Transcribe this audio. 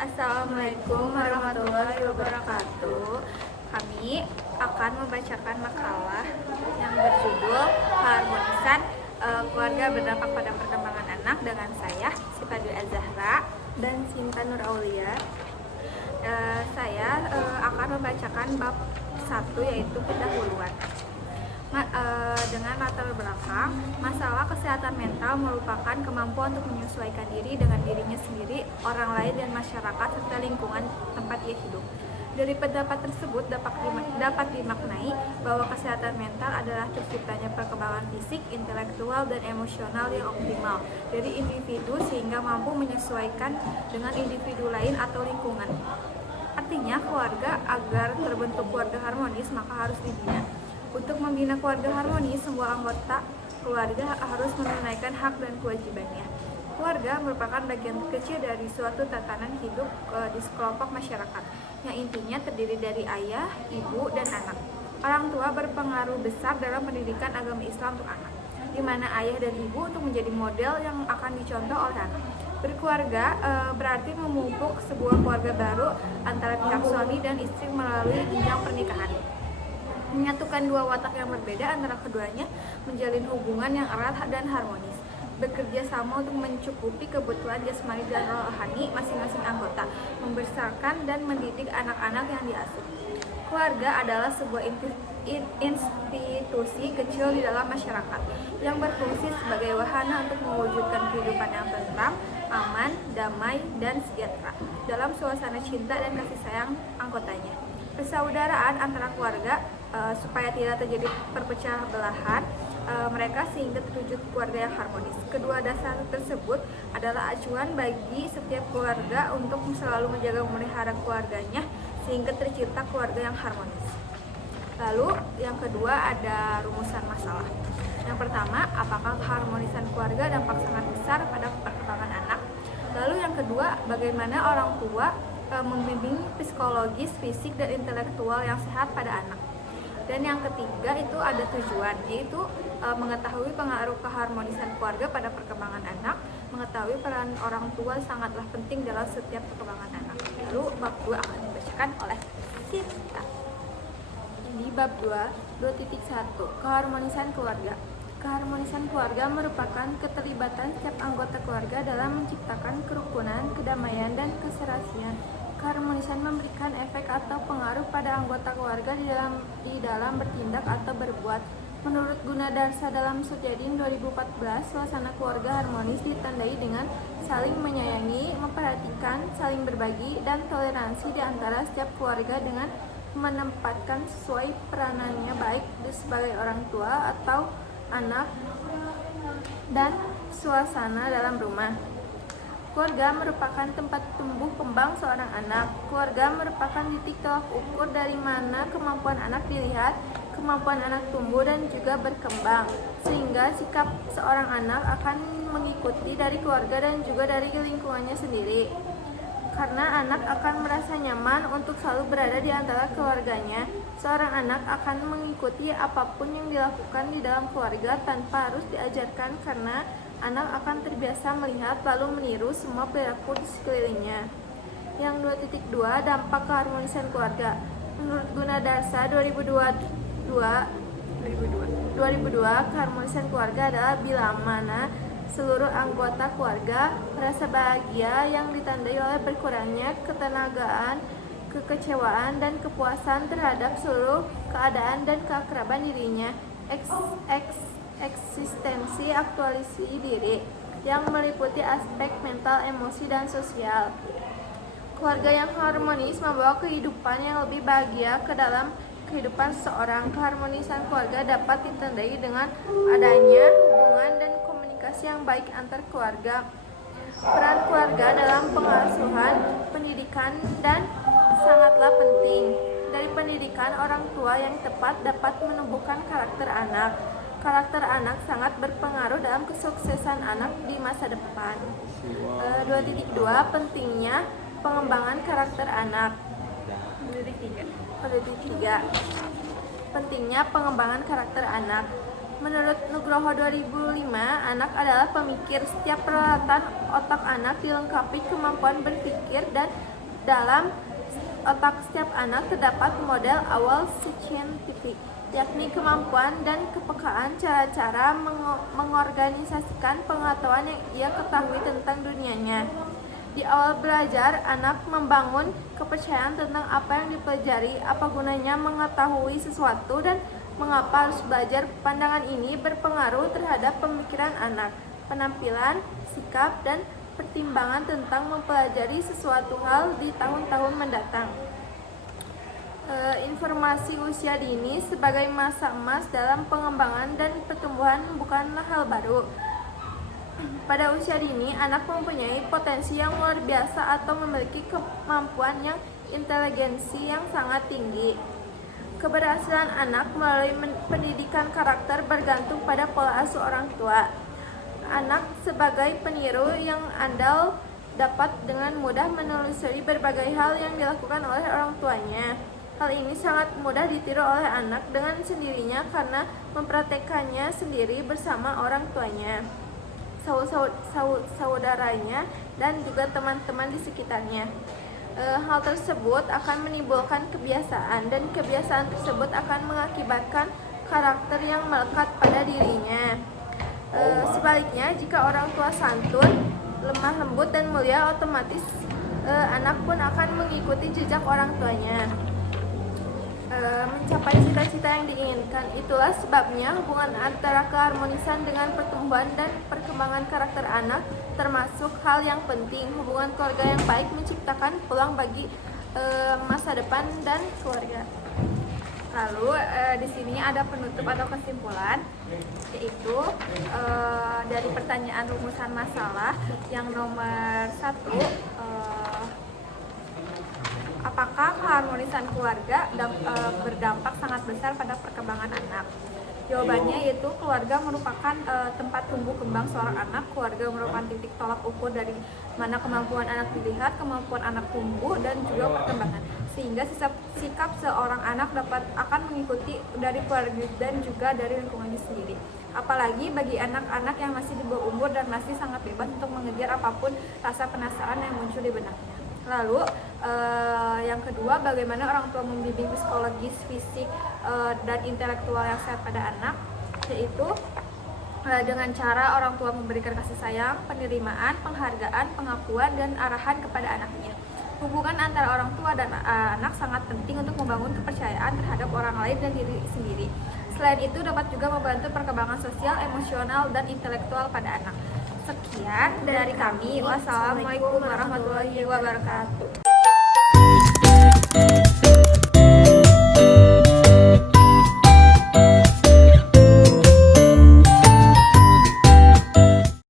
Assalamualaikum warahmatullahi wabarakatuh. Kami akan membacakan makalah yang berjudul Keharmonisan Keluarga Berdampak pada Perkembangan Anak dengan saya, Syifa Dwi Az-Zahra dan Sinta Nur Aulia. Saya akan membacakan bab 1, yaitu pendahuluan. Dengan latar belakang, masalah kesehatan mental merupakan kemampuan untuk menyesuaikan diri dengan dirinya sendiri, orang lain, dan masyarakat serta lingkungan tempat ia hidup. Dari pendapat tersebut dapat dimaknai bahwa kesehatan mental adalah terciptanya perkembangan fisik, intelektual, dan emosional yang optimal dari individu sehingga mampu menyesuaikan dengan individu lain atau lingkungan. Artinya, keluarga agar terbentuk keluarga harmonis maka harus dibina. Untuk membina keluarga harmonis, semua anggota keluarga harus menunaikan hak dan kewajibannya. Keluarga merupakan bagian kecil dari suatu tatanan hidup di sekelompok masyarakat, yang intinya terdiri dari ayah, ibu, dan anak. Orang tua berpengaruh besar dalam pendidikan agama Islam untuk anak, di mana ayah dan ibu untuk menjadi model yang akan dicontoh oleh anak. Berkeluarga berarti memupuk sebuah keluarga baru antara pihak suami dan istri melalui jenjang pernikahan. Menyatukan dua watak yang berbeda antara keduanya, menjalin hubungan yang erat dan harmonis, bekerja sama untuk mencukupi kebutuhan jasmani dan rohani masing-masing anggota, membesarkan dan mendidik anak-anak yang diasuh. Keluarga adalah sebuah institusi kecil di dalam masyarakat yang berfungsi sebagai wahana untuk mewujudkan kehidupan yang tentram, aman, damai, dan sejahtera dalam suasana cinta dan kasih sayang anggotanya. Persaudaraan antara keluarga supaya tidak terjadi perpecah belahan mereka sehingga terwujud keluarga yang harmonis. Kedua dasar tersebut adalah acuan bagi setiap keluarga untuk selalu menjaga memelihara keluarganya sehingga tercipta keluarga yang harmonis. Lalu yang kedua ada rumusan masalah. Yang pertama, apakah keharmonisan keluarga dampak sangat besar pada perkembangan anak? Lalu yang kedua, bagaimana orang tua membimbing psikologis, fisik, dan intelektual yang sehat pada anak. Dan yang ketiga itu ada tujuan, yaitu mengetahui pengaruh keharmonisan keluarga pada perkembangan anak, mengetahui peran orang tua sangatlah penting dalam setiap perkembangan anak. Lalu bab 2 akan dibacakan oleh Sinta. Di bab 2, 2.1, keharmonisan keluarga. Keharmonisan keluarga merupakan keterlibatan setiap anggota keluarga dalam menciptakan kerukunan, kedamaian, dan keserasian. Keharmonisan memberikan efek atau pengaruh pada anggota keluarga di dalam bertindak atau berbuat. Menurut Gunadarsa dalam Sudjadin 2014, suasana keluarga harmonis ditandai dengan saling menyayangi, memperhatikan, saling berbagi, dan toleransi di antara setiap keluarga dengan menempatkan sesuai peranannya baik sebagai orang tua atau anak dan suasana dalam rumah. Keluarga merupakan tempat tumbuh kembang seorang anak. Keluarga merupakan titik tolak ukur dari mana kemampuan anak dilihat, kemampuan anak tumbuh dan juga berkembang, sehingga sikap seorang anak akan mengikuti dari keluarga dan juga dari lingkungannya sendiri. Karena anak akan merasa nyaman untuk selalu berada di antara keluarganya, seorang anak akan mengikuti apapun yang dilakukan di dalam keluarga tanpa harus diajarkan karena anak akan terbiasa melihat lalu meniru semua perilaku di sekelilingnya. Yang 2.2, dampak keharmonisan keluarga. Menurut Gunadarsa 2002, keharmonisan keluarga adalah bila mana seluruh anggota keluarga merasa bahagia yang ditandai oleh berkurangnya ketenagaan, kekecewaan, dan kepuasan terhadap seluruh keadaan dan keakraban dirinya. Eksistensi aktualisasi diri yang meliputi aspek mental, emosi, dan sosial. Keluarga yang harmonis membawa kehidupan yang lebih bahagia ke dalam kehidupan seseorang. Keharmonisan keluarga dapat ditandai dengan adanya hubungan dan komunikasi yang baik antar keluarga. Peran keluarga dalam pengasuhan, pendidikan, dan sangatlah penting. Dari pendidikan, orang tua yang tepat dapat menumbuhkan karakter anak. Karakter anak sangat berpengaruh dalam kesuksesan anak di masa depan. 2.2 Pentingnya pengembangan karakter anak. 2.3 Pentingnya pengembangan karakter anak. Menurut Nugroho 2005, anak adalah pemikir. Setiap peralatan otak anak dilengkapi kemampuan berpikir, dan dalam otak setiap anak terdapat model awal saintifik, yakni kemampuan dan kepekaan cara-cara mengorganisasikan pengetahuan yang ia ketahui tentang dunianya. Di awal belajar, anak membangun kepercayaan tentang apa yang dipelajari, apa gunanya mengetahui sesuatu, dan mengapa harus belajar. Pandangan ini berpengaruh terhadap pemikiran anak, penampilan, sikap, dan pertimbangan tentang mempelajari sesuatu hal di tahun-tahun mendatang. Informasi usia dini sebagai masa emas dalam pengembangan dan pertumbuhan bukanlah hal baru. Pada usia dini, anak mempunyai potensi yang luar biasa atau memiliki kemampuan yang inteligensi yang sangat tinggi. Keberhasilan anak melalui pendidikan karakter bergantung pada pola asuh orang tua. Anak sebagai peniru yang andal dapat dengan mudah menelusuri berbagai hal yang dilakukan oleh orang tuanya. Hal ini sangat mudah ditiru oleh anak dengan sendirinya karena mempraktekannya sendiri bersama orang tuanya, saudaranya, dan juga teman-teman di sekitarnya. Hal tersebut akan menimbulkan kebiasaan, dan kebiasaan tersebut akan mengakibatkan karakter yang melekat pada dirinya. Sebaliknya, jika orang tua santun, lemah lembut, dan mulia, otomatis anak pun akan mengikuti jejak orang tuanya. Mencapai cita-cita yang diinginkan. Itulah sebabnya hubungan antara keharmonisan dengan pertumbuhan dan perkembangan karakter anak termasuk hal yang penting. Hubungan keluarga yang baik menciptakan peluang bagi masa depan dan keluarga. Lalu di sini ada penutup atau kesimpulan, yaitu dari pertanyaan rumusan masalah yang nomor 1, apakah keharmonisan keluarga berdampak sangat besar pada perkembangan anak? Jawabannya yaitu keluarga merupakan tempat tumbuh kembang seorang anak. Keluarga merupakan titik tolak ukur dari mana kemampuan anak dilihat, kemampuan anak tumbuh, dan juga perkembangan. Sehingga sikap seorang anak akan mengikuti dari keluarga dan juga dari lingkungannya sendiri. Apalagi bagi anak-anak yang masih di bawah umur dan masih sangat bebas untuk mengejar apapun rasa penasaran yang muncul di benaknya. Lalu yang kedua, bagaimana orang tua membimbing psikologis, fisik, dan intelektual yang sehat pada anak, yaitu dengan cara orang tua memberikan kasih sayang, penerimaan, penghargaan, pengakuan, dan arahan kepada anaknya. Hubungan antara orang tua dan anak sangat penting untuk membangun kepercayaan terhadap orang lain dan diri sendiri. Selain itu dapat juga membantu perkembangan sosial, emosional, dan intelektual pada anak. Sekian dari kami. Wassalamualaikum warahmatullahi wabarakatuh.